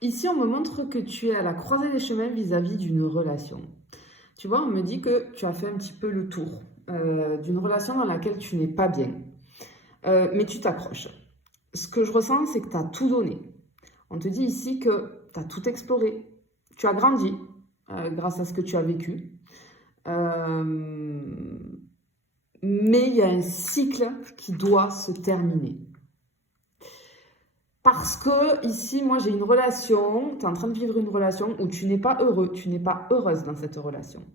Ici, on me montre que tu es à la croisée des chemins vis-à-vis d'une relation. Tu vois, on me dit que tu as fait un petit peu le tour d'une relation dans laquelle tu n'es pas bien. Mais tu t'accroches. Ce que je ressens, c'est que tu as tout donné. On te dit ici que tu as tout exploré. Tu as grandi grâce à ce que tu as vécu. Euh, mais il y a un cycle qui doit se terminer. Parce que ici, moi, j'ai une relation, tu es en train de vivre une relation où tu n'es pas heureux, tu n'es pas heureuse dans cette relation.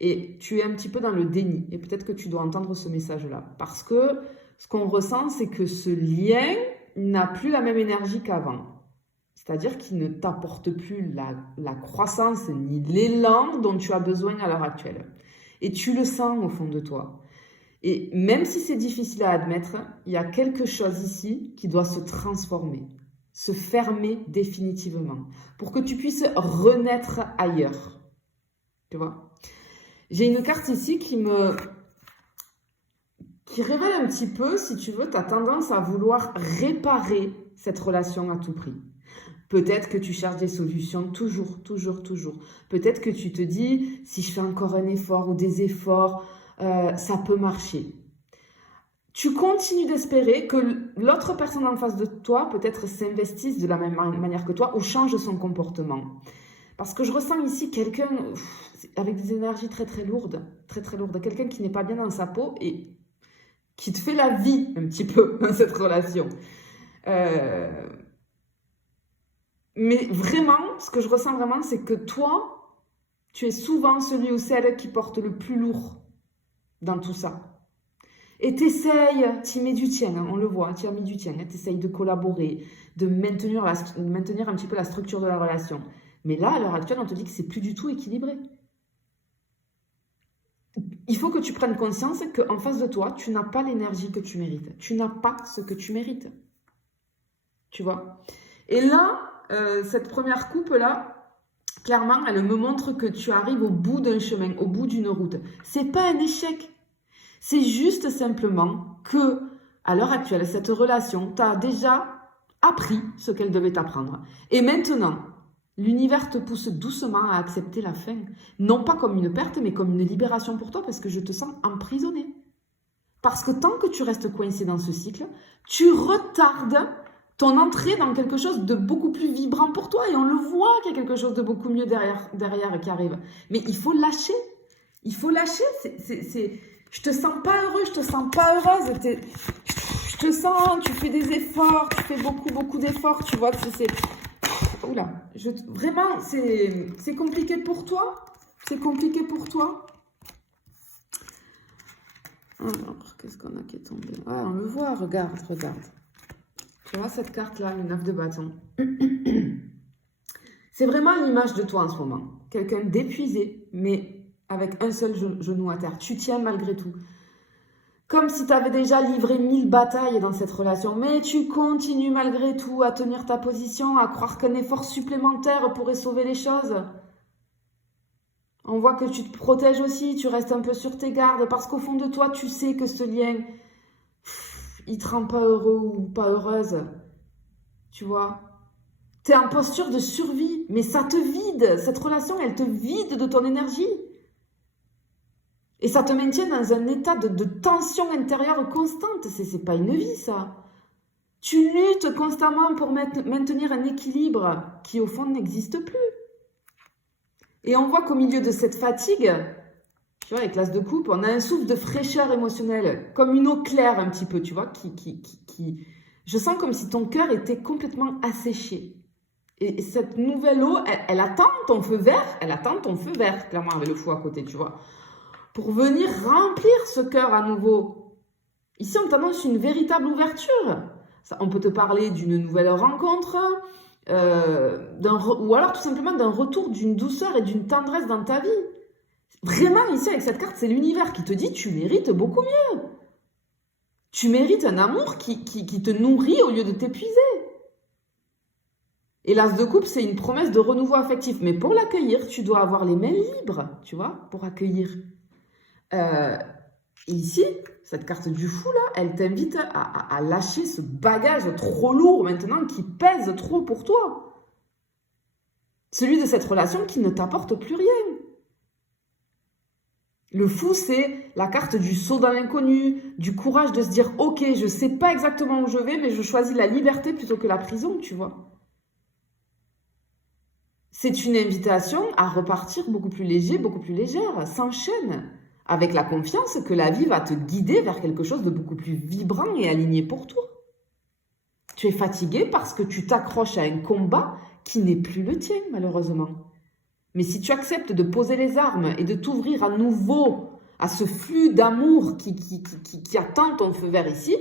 Et tu es un petit peu dans le déni. Et peut-être que tu dois entendre ce message-là. Parce que ce qu'on ressent, c'est que ce lien n'a plus la même énergie qu'avant. C'est-à-dire qu'il ne t'apporte plus la croissance ni l'élan dont tu as besoin à l'heure actuelle. Et tu le sens au fond de toi. Et même si c'est difficile à admettre, il y a quelque chose ici qui doit se transformer, se fermer définitivement, pour que tu puisses renaître ailleurs. Tu vois ? J'ai une carte ici qui révèle un petit peu, si tu veux, ta tendance à vouloir réparer cette relation à tout prix. Peut-être que tu cherches des solutions toujours. Peut-être que tu te dis, si je fais encore un effort ou des efforts, ça peut marcher. Tu continues d'espérer que l'autre personne en face de toi peut-être s'investisse de la même manière que toi ou change son comportement. Parce que je ressens ici quelqu'un avec des énergies très lourdes, très lourdes, quelqu'un qui n'est pas bien dans sa peau et qui te fait la vie un petit peu dans cette relation. Mais vraiment, ce que je ressens vraiment, c'est que toi, tu es souvent celui ou celle qui porte le plus lourd dans tout ça. Et t'essayes, tu mets du tien, hein, on le voit, tu as mis du tien, hein, t'essayes de collaborer, de maintenir un petit peu la structure de la relation. Mais là, à l'heure actuelle, on te dit que c'est plus du tout équilibré. Il faut que tu prennes conscience qu'en face de toi, tu n'as pas l'énergie que tu mérites. Tu n'as pas ce que tu mérites. Tu vois ? Et là, cette première coupe-là, clairement, elle me montre que tu arrives au bout d'un chemin, au bout d'une route. C'est pas un échec. C'est juste simplement que, à l'heure actuelle, cette relation t'a déjà appris ce qu'elle devait t'apprendre. Et maintenant, l'univers te pousse doucement à accepter la fin. Non pas comme une perte, mais comme une libération pour toi, parce que je te sens emprisonné. Parce que tant que tu restes coincé dans ce cycle, tu retardes ton entrée dans quelque chose de beaucoup plus vibrant pour toi. Et on le voit qu'il y a quelque chose de beaucoup mieux derrière qui arrive. Mais il faut lâcher. Il faut lâcher. Je te sens pas heureux, je te sens pas heureuse. Je te sens, tu fais des efforts, tu fais beaucoup d'efforts, tu vois. Oula, vraiment, c'est compliqué pour toi. C'est compliqué pour toi. Alors, qu'est-ce qu'on a qui est tombé? Ah, on le voit, regarde. Tu vois cette carte-là, le 9 de bâton. C'est vraiment l'image de toi en ce moment. Quelqu'un d'épuisé, mais avec un seul genou à terre. Tu tiens malgré tout. Comme si tu avais déjà livré 1000 batailles dans cette relation. Mais tu continues malgré tout à tenir ta position, à croire qu'un effort supplémentaire pourrait sauver les choses. On voit que tu te protèges aussi, tu restes un peu sur tes gardes, parce qu'au fond de toi, tu sais que ce lien, il te rend pas heureux ou pas heureuse. Tu vois ? T'es en posture de survie, mais ça te vide. Cette relation, elle te vide de ton énergie. Et ça te maintient dans un état de tension intérieure constante. C'est pas une vie, ça. Tu luttes constamment pour maintenir un équilibre qui, au fond, n'existe plus. Et on voit qu'au milieu de cette fatigue, tu vois, avec l'as de coupe, on a un souffle de fraîcheur émotionnelle, comme une eau claire un petit peu, tu vois, qui... Je sens comme si ton cœur était complètement asséché. Et cette nouvelle eau, elle attend ton feu vert, clairement, avec le fou à côté, tu vois, pour venir remplir ce cœur à nouveau. Ici, on t'annonce une véritable ouverture. On peut te parler d'une nouvelle rencontre, ou alors tout simplement d'un retour d'une douceur et d'une tendresse dans ta vie. Vraiment, ici, avec cette carte, c'est l'univers qui te dit tu mérites beaucoup mieux. Tu mérites un amour qui te nourrit au lieu de t'épuiser. Et l'as de coupe, c'est une promesse de renouveau affectif. Mais pour l'accueillir, tu dois avoir les mains libres, tu vois, pour accueillir. Et ici, cette carte du fou, là, elle t'invite à lâcher ce bagage trop lourd maintenant qui pèse trop pour toi. Celui de cette relation qui ne t'apporte plus rien. Le fou, c'est la carte du saut dans l'inconnu, du courage de se dire « Ok, je ne sais pas exactement où je vais, mais je choisis la liberté plutôt que la prison, tu vois. » C'est une invitation à repartir beaucoup plus léger, beaucoup plus légère, sans chaîne, avec la confiance que la vie va te guider vers quelque chose de beaucoup plus vibrant et aligné pour toi. Tu es fatigué parce que tu t'accroches à un combat qui n'est plus le tien, malheureusement. Mais si tu acceptes de poser les armes et de t'ouvrir à nouveau à ce flux d'amour qui attend ton feu vert ici,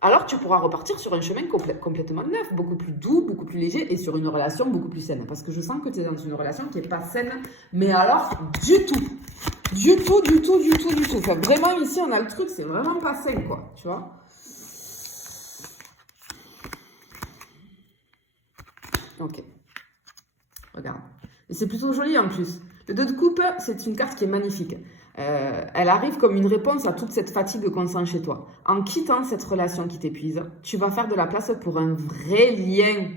alors tu pourras repartir sur un chemin complètement neuf, beaucoup plus doux, beaucoup plus léger et sur une relation beaucoup plus saine. Parce que je sens que tu es dans une relation qui n'est pas saine, mais alors du tout. Du tout. Enfin, vraiment ici on a le truc, c'est vraiment pas sain quoi, tu vois. Ok, regarde. Et c'est plutôt joli en plus. Le 2 de coupe, c'est une carte qui est magnifique. Elle arrive comme une réponse à toute cette fatigue qu'on sent chez toi. En quittant cette relation qui t'épuise, tu vas faire de la place pour un vrai lien.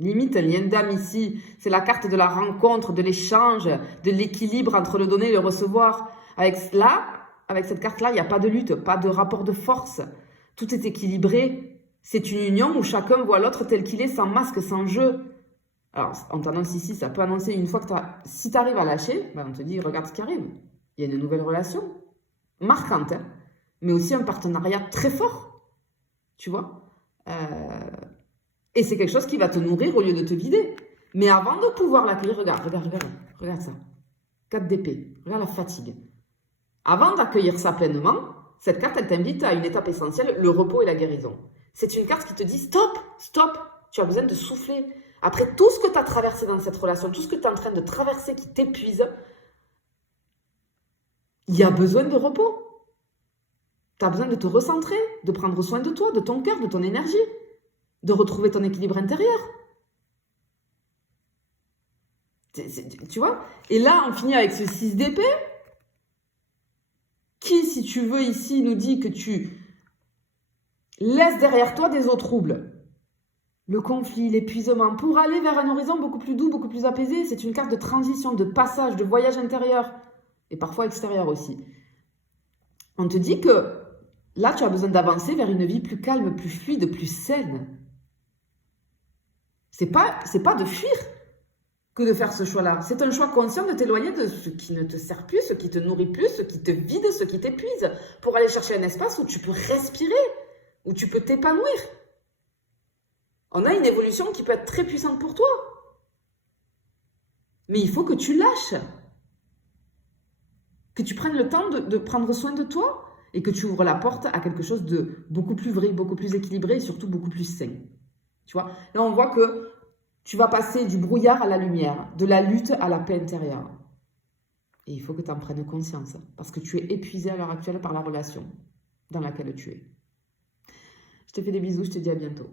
Limite un lien d'âme ici. C'est la carte de la rencontre, de l'échange, de l'équilibre entre le donner et le recevoir. Avec cette carte-là, il n'y a pas de lutte, pas de rapport de force. Tout est équilibré. C'est une union où chacun voit l'autre tel qu'il est, sans masque, sans jeu. Alors, on t'annonce ici, ça peut annoncer une fois que si tu arrives à lâcher, ben on te dit, regarde ce qui arrive. Il y a une nouvelle relation, marquante, hein, mais aussi un partenariat très fort, tu vois. Et c'est quelque chose qui va te nourrir au lieu de te vider. Mais avant de pouvoir l'accueillir, regarde ça. 4 d'épée, regarde la fatigue. Avant d'accueillir ça pleinement, cette carte, elle t'invite à une étape essentielle, le repos et la guérison. C'est une carte qui te dit, stop, tu as besoin de souffler. Après tout ce que tu as traversé dans cette relation, tout ce que tu es en train de traverser qui t'épuise, il y a besoin de repos. Tu as besoin de te recentrer, de prendre soin de toi, de ton cœur, de ton énergie, de retrouver ton équilibre intérieur. Tu vois? Et là, on finit avec ce 6 d'épée qui, si tu veux, ici, nous dit que tu laisses derrière toi des eaux troubles. Le conflit, l'épuisement, pour aller vers un horizon beaucoup plus doux, beaucoup plus apaisé. C'est une carte de transition, de passage, de voyage intérieur et parfois extérieur aussi. On te dit que là, tu as besoin d'avancer vers une vie plus calme, plus fluide, plus saine. C'est pas de fuir que de faire ce choix-là. C'est un choix conscient de t'éloigner de ce qui ne te sert plus, ce qui te nourrit plus, ce qui te vide, ce qui t'épuise, pour aller chercher un espace où tu peux respirer, où tu peux t'épanouir. On a une évolution qui peut être très puissante pour toi. Mais il faut que tu lâches. Que tu prennes le temps de prendre soin de toi et que tu ouvres la porte à quelque chose de beaucoup plus vrai, beaucoup plus équilibré et surtout beaucoup plus sain. Tu vois? Là, on voit que tu vas passer du brouillard à la lumière, de la lutte à la paix intérieure. Et il faut que tu en prennes conscience parce que tu es épuisé à l'heure actuelle par la relation dans laquelle tu es. Je te fais des bisous, je te dis à bientôt.